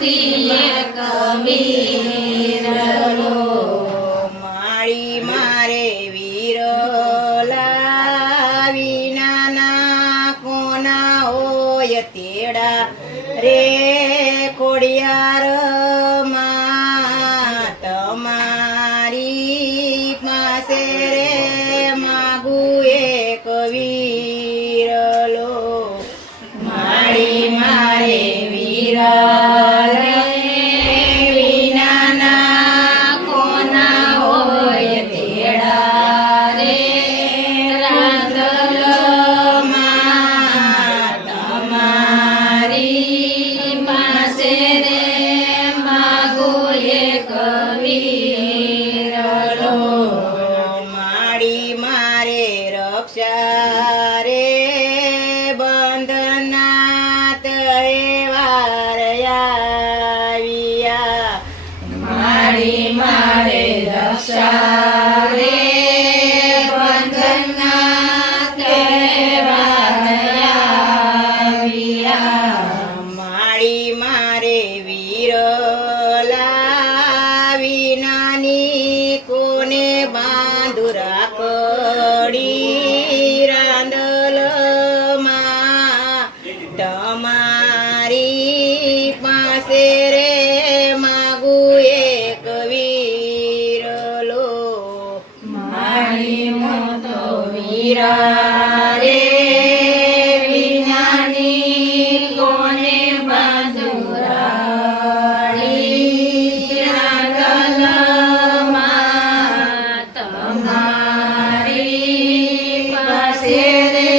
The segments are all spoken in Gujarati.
માંથી એક વીરલો માળી મારે વીરલા વિનાના કોના હોય તેડા રે ખોડિયાર માં તમારી પાસે રે માગું એક વીરલો માળી મારે વીરલા વિનાના કોના હોય તેડા રે રાંધલમાં તમારી પાસે રે માગું એક વીરલો માળી મારે રક્ષા રે બંધનાથ વાર આવ્યા મારી મારે રક્ષા રે બંધનના તહેવાર આવ્યા માળી મારે વીરલા વિનાની કોને બાંધુ રાખડી રાંદલમાં તમારી પાસે રે માગું એક વીરલો મારી મોતો વીરા રે વિનાની કોને બાંધુરાળી રાંધલમાં તમારી પાસે રે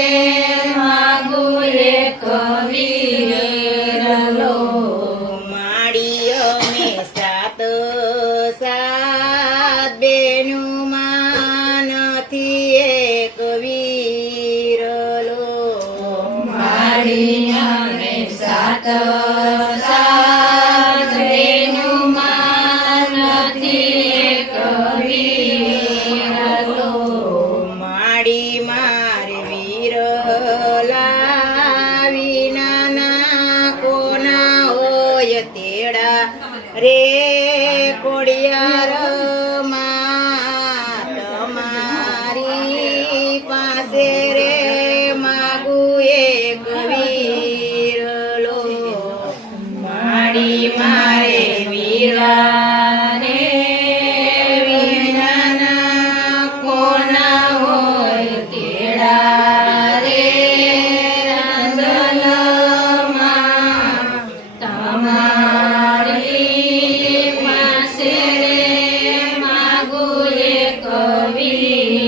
માગું એક વીરલો માળી અમે સાત સાત બેનુમાં નથી એક વીરલો મારી અમે સાત સાત બેનુમાં નથી એક વીરલો માળી મારે વીરલા વિનાના કોના હોય તેડા રે ખોડિયાર માં તમારી પાસે રે માગું એક વીરલો માળી મારે વીરલા રે વિનાના કોના હોય તેડા રે રાંધલમાં તમારી પાસે રે માગું એક વીરલો